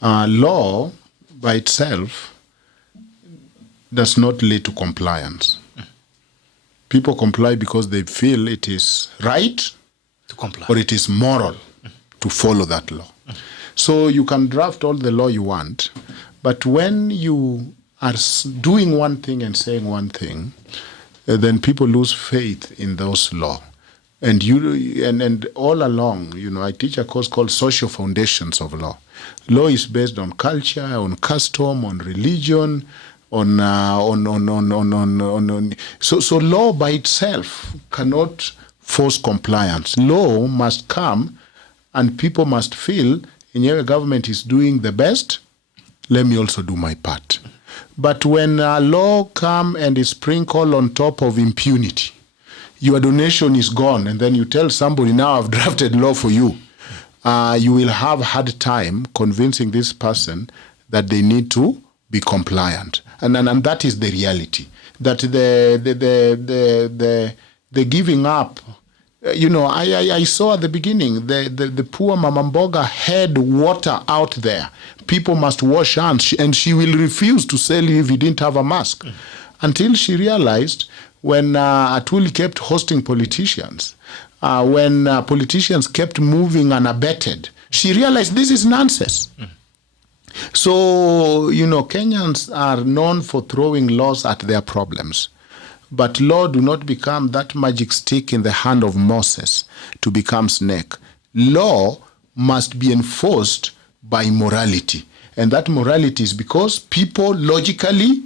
Law by itself does not lead to compliance. People comply because they feel it is right to comply, or it is moral to follow that law. So you can draft all the law you want, but when you are doing one thing and saying one thing, then people lose faith in those law. And all along, I teach a course called Social Foundations of Law. Law is based on culture, on custom, on religion, so law by itself cannot force compliance. Law must come, and people must feel, the government is doing the best, let me also do my part. But when a law come and is sprinkled on top of impunity, your donation is gone, and then you tell somebody, now I've drafted law for you, you will have hard time convincing this person that they need to be compliant. And that is the reality. That the giving up, I saw at the beginning, the poor Mama Mboga had water out there. People must wash hands, and she will refuse to sell you if you didn't have a mask. Until she realized, when Atuli kept hosting politicians, when politicians kept moving unabated, she realized this is nonsense. So, Kenyans are known for throwing laws at their problems. But law do not become that magic stick in the hand of Moses to become snake. Law must be enforced by morality. And that morality is because people logically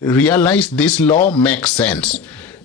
realize this law makes sense.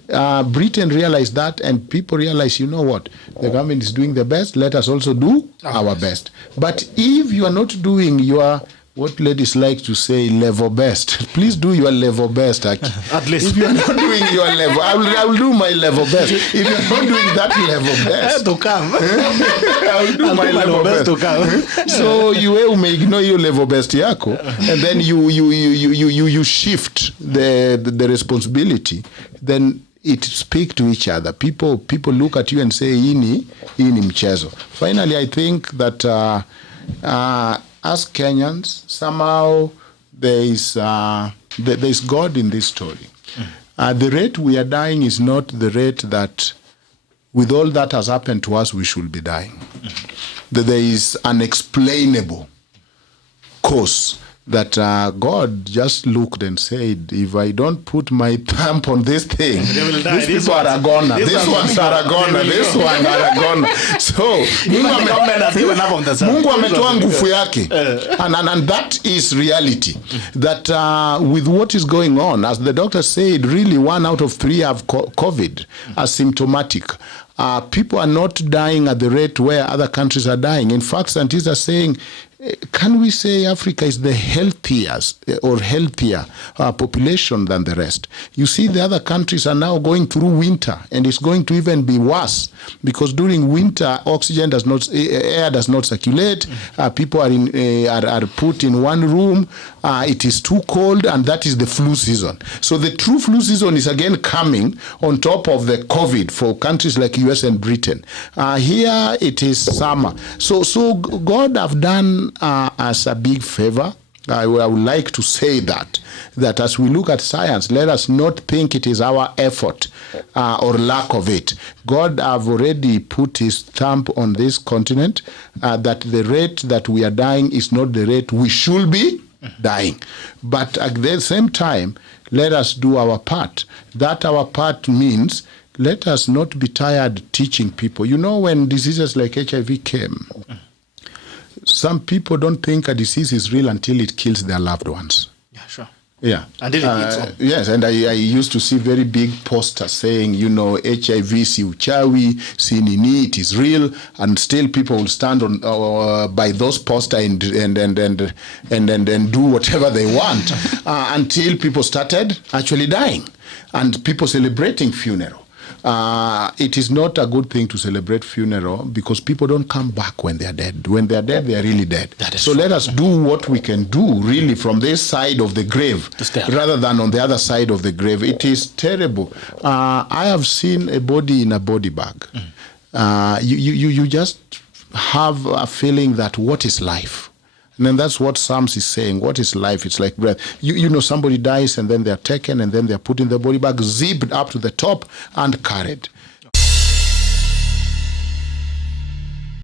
Britain realized that, and people realize, you know what, the government is doing the best, let us also do our best. But if you are not doing your, what ladies like to say, level best, please do your level best. At least. If you are not doing your level, I will do my level best. If you are not doing that level best, to come. I will do my level best to come. So you may ignore your level best yako, and then you shift the responsibility. Then it speak to each other. People look at you and say, ini mchezo. Finally, I think that as Kenyans, somehow there is God in this story. The rate we are dying is not the rate that, with all that has happened to us, we should be dying. That there is unexplainable cause that God just looked and said, if I don't put my thumb on this thing, these people are gonna. This one's are gonna. This one are gonna. So, Mungu ametoa nguvu yake. And that is reality. That with what is going on, as the doctor said, really 1 out of 3 have COVID, asymptomatic. People are not dying at the rate where other countries are dying. In fact, scientists are saying, can we say Africa is the healthiest or healthier population than the rest? You see, the other countries are now going through winter, and it's going to even be worse because during winter, air does not circulate. People are put in one room. It is too cold, and that is the flu season. So the true flu season is again coming on top of the COVID for countries like US and Britain. Here it is summer. So God have done us a big favor. I would like to say that as we look at science, let us not think it is our effort or lack of it. God have already put his thumb on this continent, that the rate that we are dying is not the rate we should be dying. But at the same time, let us do our part. That our part means let us not be tired teaching people. When diseases like HIV came, some people don't think a disease is real until it kills their loved ones. Yeah, sure. Yeah. Until it hits home. Yes, and I used to see very big posters saying, HIV, si uchawi, si nini, it is real, and still people will stand on by those posters and do whatever they want until people started actually dying and people celebrating funeral. It is not a good thing to celebrate funeral because people don't come back when they are dead. When they are dead, they are really dead. So let us do what we can do really from this side of the grave rather than on the other side of the grave. It is terrible. I have seen a body in a body bag. You just have a feeling that what is life? And then that's what Psalms is saying. What is life? It's like breath. You know, somebody dies and then they're taken and then they're put in the body bag, zipped up to the top and carried.